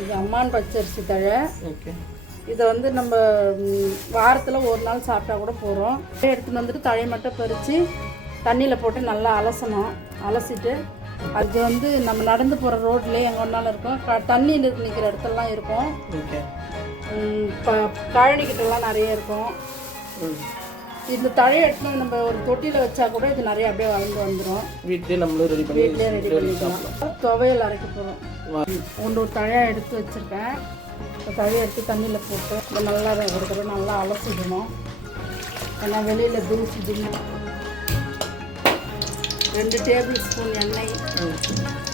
இது அம்மான் பச்சரிசி தழை. ஓகே. இதை வந்து நம்ம வாரத்தில் ஒரு நாள் சாப்பிட்டா கூட போகிறோம் எடுத்துகிட்டு வந்துட்டு தழையை மட்டும் பறித்து தண்ணியில் போட்டு நல்லா அலசணும். அலசிட்டு அது வந்து நம்ம நடந்து போகிற ரோட்லேயே எங்கே ஒன்றாலும் இருக்கும். க தண்ணி நிற்கிற இடத்துலலாம் இருக்கும். கழனிக்கிட்டலாம் நிறைய இருக்கும். இந்த தழையை எடுத்து நம்ம ஒரு தொட்டியில் வச்சா கூட இது நிறைய அப்படியே வளர்ந்து வந்துடும் வீட்லேயே நம்மளும் ரெடி பண்ணி வீட்டிலே ரெடி பண்ணிக்கலாம். துவையல் அரைக்க போகிறோம் ஒன்று ஒரு தழையாக எடுத்து வச்சுருக்கேன். தழையை எடுத்து தண்ணியில் போட்டு இப்போ நல்லா ஒரு நல்லா அலசிடணும். ஏன்னா வெளியில் தூசிடணும் ரெண்டு டேபிள் ஸ்பூன் எண்ணெய்.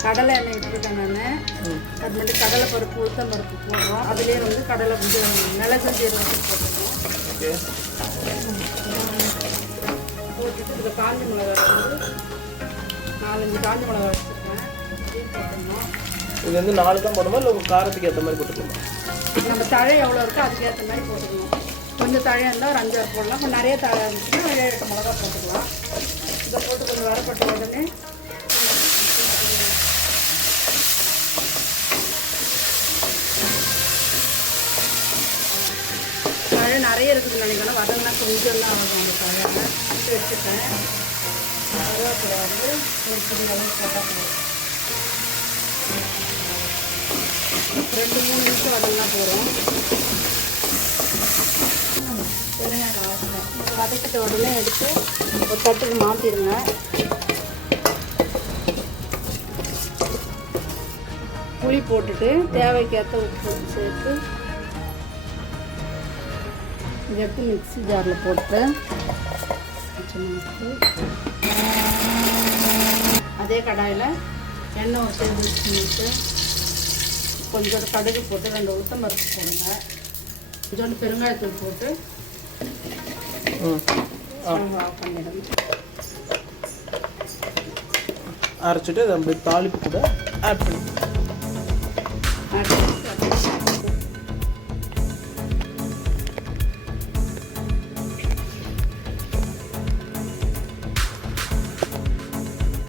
கடலை எண்ணெய் எடுத்துருக்கேன் நான். அது மட்டும் கடலை பருப்பு உளுத்தம் பருப்பு போடுறோம். அதுலேயே வந்து கடலை வந்து மிளகு ஜீரகத்தை போட்டுக்கணும். போட்டுட்டு இதில் காஞ்சி மிளகாய் வந்து நாலஞ்சு காஞ்ச மிளகாய் வச்சுருக்கேன். இது வந்து நாலு தான் போடணுமா? இல்லை உங்கள் காரத்துக்கு ஏற்ற மாதிரி போட்டுக்கணுமா? நம்ம தழை எவ்வளோ இருக்கோ அதுக்கேற்ற மாதிரி போட்டுக்கணும். கொஞ்சம் தழை இருந்தால் ஒரு அஞ்சு போடலாம். கொஞ்சம் நிறைய தழை இருந்துச்சுன்னா நிறைய எட்டு மிளகா போட்டுக்கலாம். இதை போட்டு கொஞ்சம் வரப்பட்ட உடனே தழை நிறைய இருக்குதுன்னு நினைக்கணும் வதங்கினா கொஞ்சம் தான் ஆகும் அந்த தழை எடுத்து வச்சுட்டேன் கருவேப்பிலை வந்து ஒரு புடி அளவு போட்டால் போதும். ரெண்டு மூணு நிமிஷம் வதங்கினா போகிறோம் பெருங்காயம் வாசனை. வதக்கிட்ட உடனே எடுத்து ஒரு தட்டுக்கு மாற்றிடுங்க புளி போட்டுட்டு தேவைக்கேற்ற உப்பு சேர்த்து எடுத்து மிக்ஸி ஜாரில் போட்டு அதே கடாயில் எண்ணெய் சேர்த்து டேபிள் கொஞ்சோண்டு கடுகு போட்டு ரெண்டு உளுத்தம் பருப்பு போடுங்க. கொஞ்சோண்டு பெருங்காயத்தூள் போட்டு அரைச்சிட்டு அதை அப்படியே தாளிப்பு கூட ஆட் பண்ணி